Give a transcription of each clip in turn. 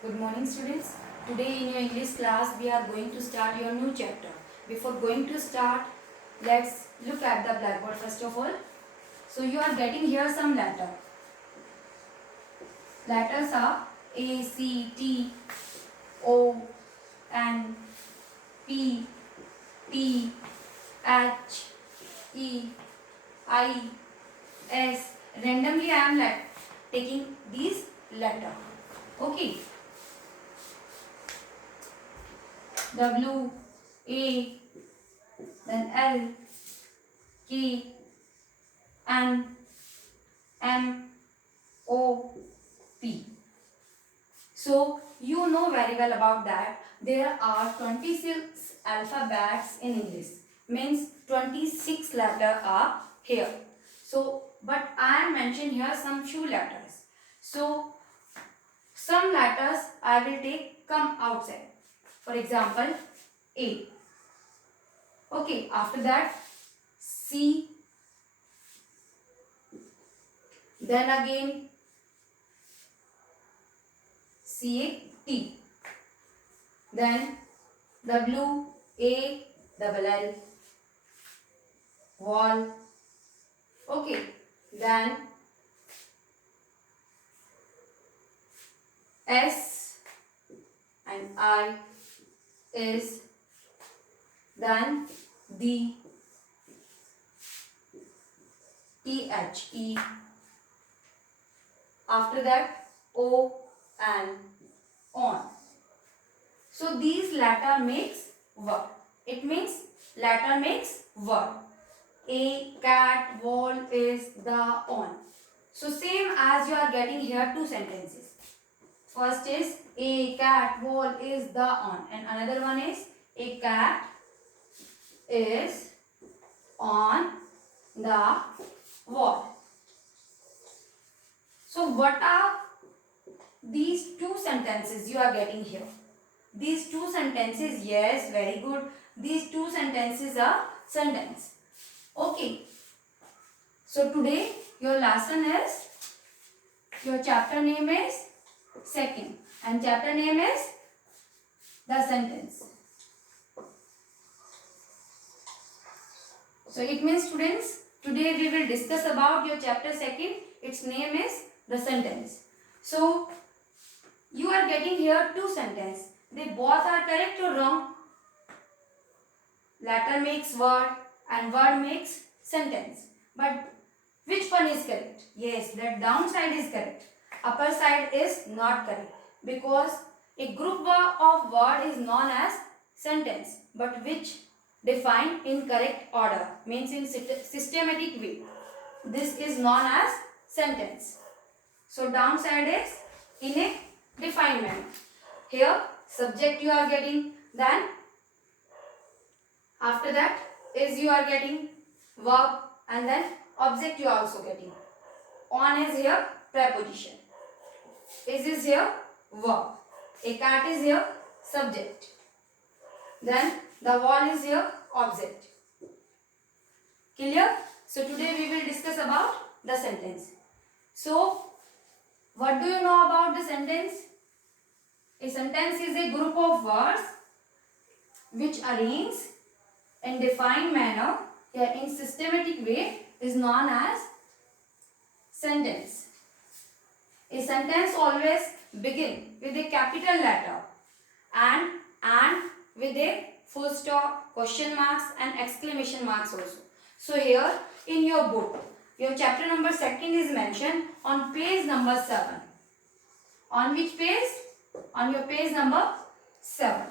Good morning, students. Today in your English class we are going to start your new chapter. Before going to start, let's look at the blackboard first of all. So you are getting here some letter. Letters are A, C, T, O, N, P, T, H, E, I, S. Randomly I am taking these letter. Okay. W, A, then L, K, N, M, O, P. So you know very well about that. There are 26 alphabets in English. Means 26 letters are here. So, but I am mentioning here some few letters. So, some letters I will take come outside. For example, A. Okay, after that C. Then again C-A-T. Then W-A-L-L. Wall. Okay. Then S and I is. Then D. T-H-E. After that O and on. So these letter makes word. It means letter makes word. A, cat, wall is, the, on. So same as you are getting here two sentences. First is a cat, wall is, the, on. And another one is a cat is on the wall. So what are these two sentences you are getting here? These two sentences, yes, very good. These two sentences are sentence. Okay. So today your lesson is, your chapter name is second and chapter name is the sentence. So it means students, today we will discuss about your chapter second. Its name is the sentence. So you are getting here two sentences. They both are correct or wrong? Letter makes word and word makes sentence. But which one is correct? Yes, that downside is correct. Upper side is not correct. Because a group of word is known as sentence. But which defined in correct order. Means in systematic way. This is known as sentence. So downside is in a defined manner. Here subject you are getting, then after that is you are getting verb, and then object you are also getting. On is here preposition. Is here verb. A cat is here subject. Then the wall is here object. Clear? So today we will discuss about the sentence. So what do you know about the sentence? A sentence is a group of words which arranges in defined manner, in systematic way, is known as sentence. A sentence always begin with a capital letter and with a full stop, question marks and exclamation marks also. So here in your book, your chapter number second is mentioned on page number 7. On which page? On your page number 7.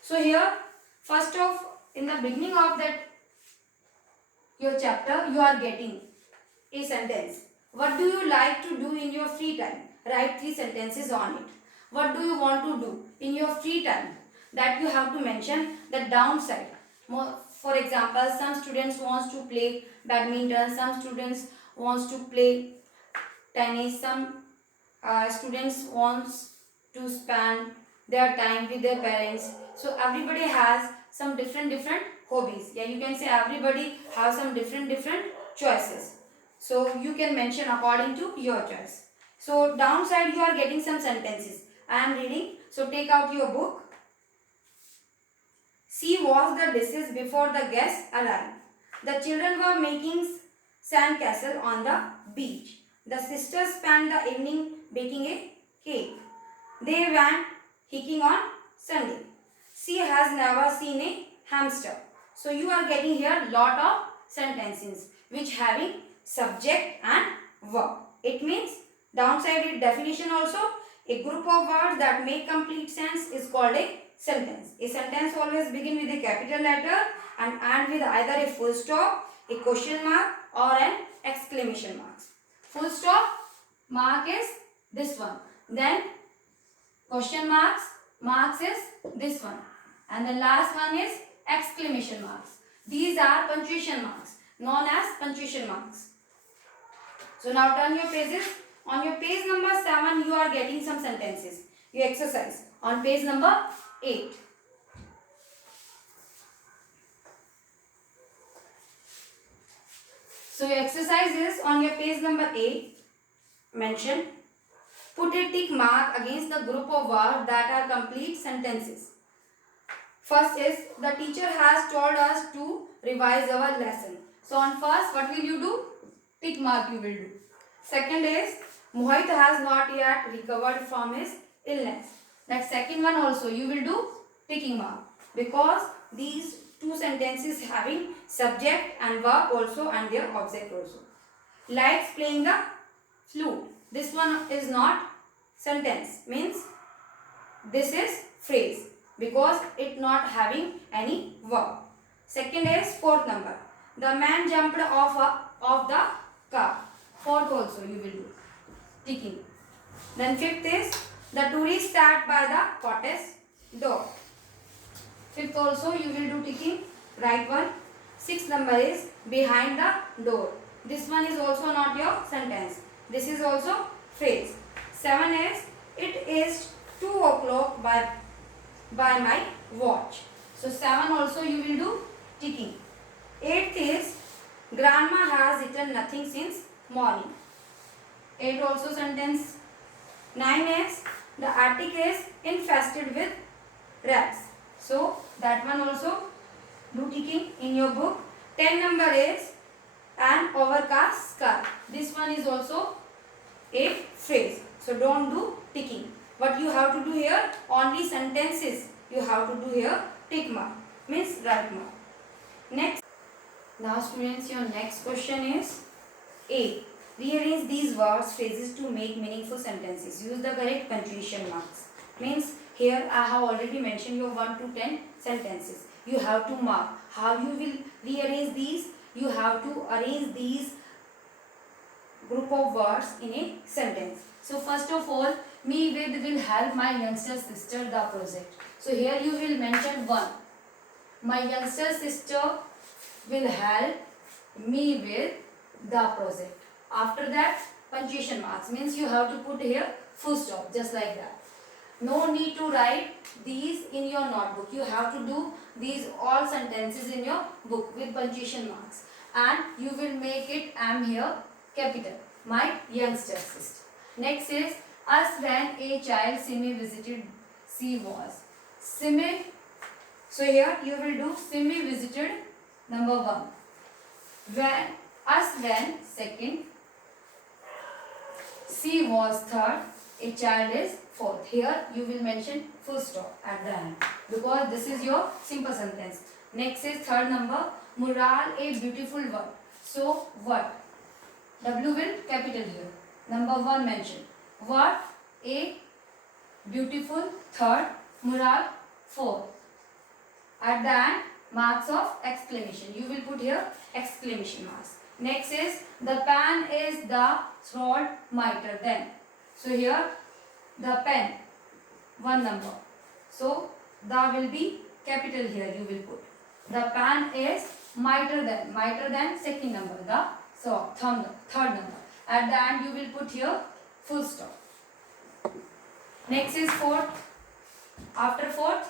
So here, first of, in the beginning of that your chapter, you are getting a sentence. What do you like to do in your free time? Write 3 sentences on it. What do you want to do in your free time? That you have to mention the downside. For example, some students wants to play badminton, some students wants to play tennis, some students wants to spend their time with their parents. So everybody has some different hobbies. Yeah, you can say everybody has some different choices. So you can mention according to your choice. So downside you are getting some sentences. I am reading. So take out your book. She washed the dishes before the guests arrived. The children were making sandcastle on the beach. The sisters spent the evening baking a cake. They went hiking on Sunday. She has never seen a hamster. So you are getting here lot of sentences which having subject and verb. It means downside it definition also, a group of words that make complete sense is called a sentence. A sentence always begin with a capital letter and end with either a full stop, a question mark or an exclamation mark. Full stop mark is this one. Then question marks is this one. And the last one is exclamation marks. These are punctuation marks known as punctuation marks. So now turn your pages. On your page number 7 you are getting some sentences. You exercise on page number 8. So your exercise is on your page number 8 mentioned. Put a tick mark against the group of words that are complete sentences. First is the teacher has told us to revise our lesson. So on first what will you do? Tick mark you will do. Second is Mohit has not yet recovered from his illness. That second one also you will do ticking mark because these two sentences having subject and verb also and their object also. Likes playing the flute. This one is not sentence, means this is phrase because it not having any verb. Second is fourth number. The man jumped off the car. Fourth also you will do ticking. Then fifth is the tourist sat by the cottage door. Fifth also you will do ticking, right one. Sixth number is behind the door. This one is also not your sentence. This is also phrase. 7 is it is 2 o'clock by my watch. So 7 also you will do ticking. 8th is grandma has eaten nothing since morning. 8 also sentence. 9 is the attic is infested with rats. So that one also do ticking in your book. 10 number is an overcast sky. This one is also a phrase. So don't do ticking. What you have to do here, only sentences you have to do here tick mark, means right mark. Next, now students, your next question is A. Rearrange these words, phrases to make meaningful sentences. Use the correct punctuation marks. Means here I have already mentioned your 1 to 10 sentences. You have to mark. How you will rearrange these? You have to arrange these group of words in a sentence. So first of all, me with will help my youngster sister the project. So here you will mention 1. My youngster sister will help me with the project. After that, punctuation marks, means you have to put here full stop, just like that. No need to write these in your notebook. You have to do these all sentences in your book with punctuation marks. And you will make it am here capital. My youngster sister. Next is us when a child Simi visited she was. Simi. So here you will do Simi visited number 1. When second. She was third. A child is fourth. Here you will mention full stop at the end because this is your simple sentence. Next is third number. Mural a beautiful word. So what? W will capital here. Number 1 mention. What a beautiful third. Mural 4. At the end marks of exclamation. You will put here exclamation marks. Next is the pen is the sword mitre then. So here the pen 1 number. So the will be capital here you will put. The pen is mitre than second number. The third number. At the end you will put here full stop. Next is fourth. After fourth,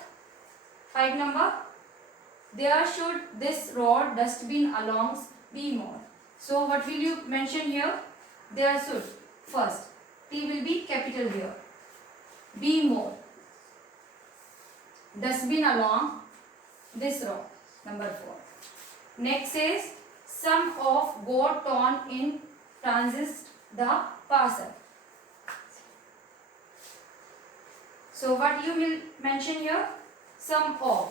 5 number. There should this road dustbin alongs be more. So what will you mention here? There should. First, T will be capital here. be more. Dustbin along this road. Number 4. Next is some of got torn in transit the parcel. So what you will mention here? Some of.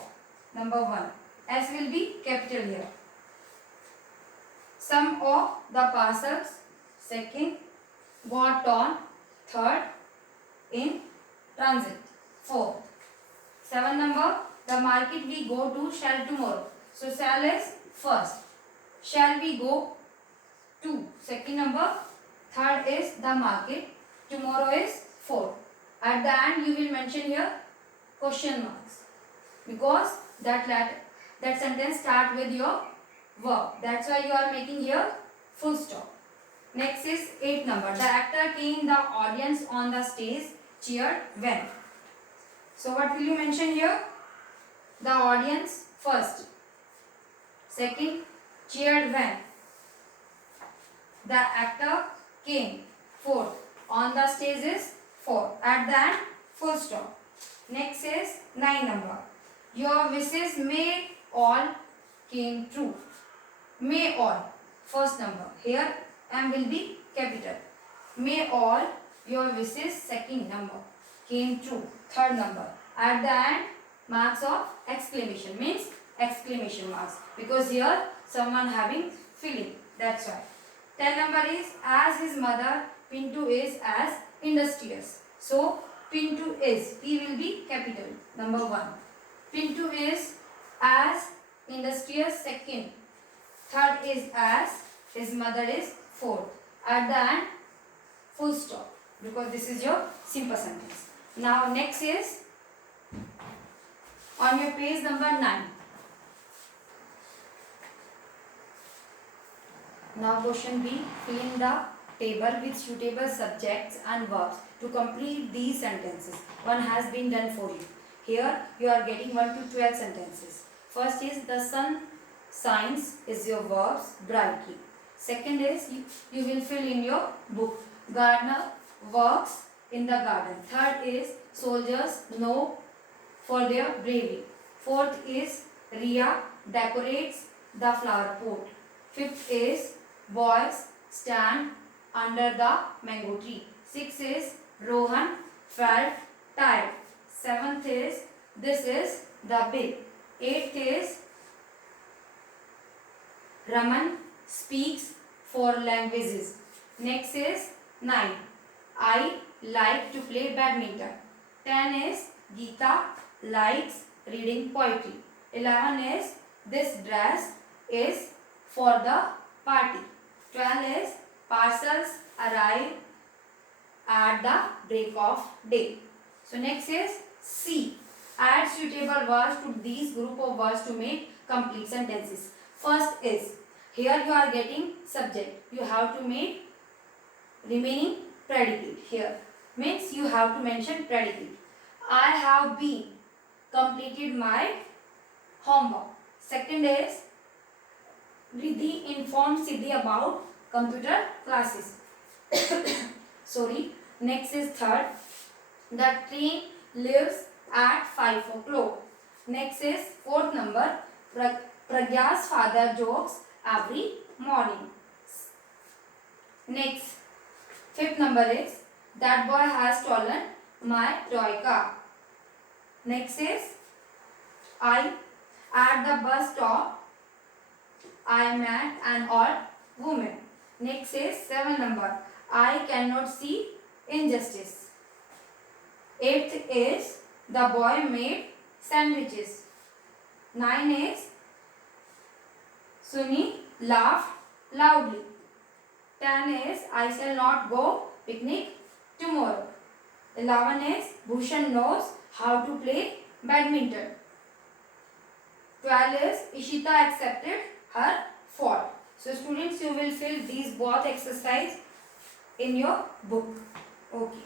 Number 1. S will be capital here. Some of the parcels. Second, got torn. Third, in transit. 4. 7 number, the market we go to shall tomorrow. So shall is first. Shall we go to second number. Third is the market. Tomorrow is 4. At the end you will mention here question marks, because that sentence start with your verb. That's why you are making here full stop. Next is 8 number. The actor came, the audience on the stage cheered when. So what will you mention here? The audience first. Second, cheered when. The actor came. Fourth, on the stage is 4. At the end, full stop. Next is 9 number. Your wishes may all came true. May all. First number. Here M will be capital. May all your wishes, second number, came true. Third number. At the end, marks of exclamation means exclamation marks, because here someone having feeling. That's why. 10 number is as his mother, Pintu is as industrious. So Pintu is, P will be capital. Number 1. Pintu is as industrious, second. Third is as his mother is fourth. At the end, full stop, because this is your simple sentence. Now next is on your page number 9. Now question B, fill in the table with suitable subjects and verbs to complete these sentences. One has been done for you. Here you are getting 1 to 12 sentences. First is the sun shines is your verbs brightly. Second is you will fill in your book. Gardener works in the garden. Third is soldiers know for their bravery. Fourth is Ria decorates the flower pot. Fifth is boys stand under the mango tree. Sixth is Rohan felt tired. Seventh is this is the bill. Eighth is Raman speaks 4 languages. Next is 9. I like to play badminton. 10 is Geeta likes reading poetry. 11 is this dress is for the party. 12 is parcels arrive at the break of day. So next is C. Add suitable words to these group of words to make complete sentences. First is, here you are getting subject. You have to make remaining predicate here. Means you have to mention predicate. I have been completed my homework. Second is, Riddhi informed Siddhi about computer classes. Sorry. Next is third. The train leaves at 5 o'clock. Next is fourth number. Pragya's father jokes every morning. Next, fifth number is that boy has stolen my toy car. Next is I at the bus stop I met an old woman. Next is 7 number. I cannot see injustice. 8th is the boy made sandwiches. 9 is Sunny laughed loudly. 10 is I shall not go picnic tomorrow. 11 is Bhushan knows how to play badminton. 12 is Ishita accepted her fault. So students, you will fill these both exercise in your book. Okay.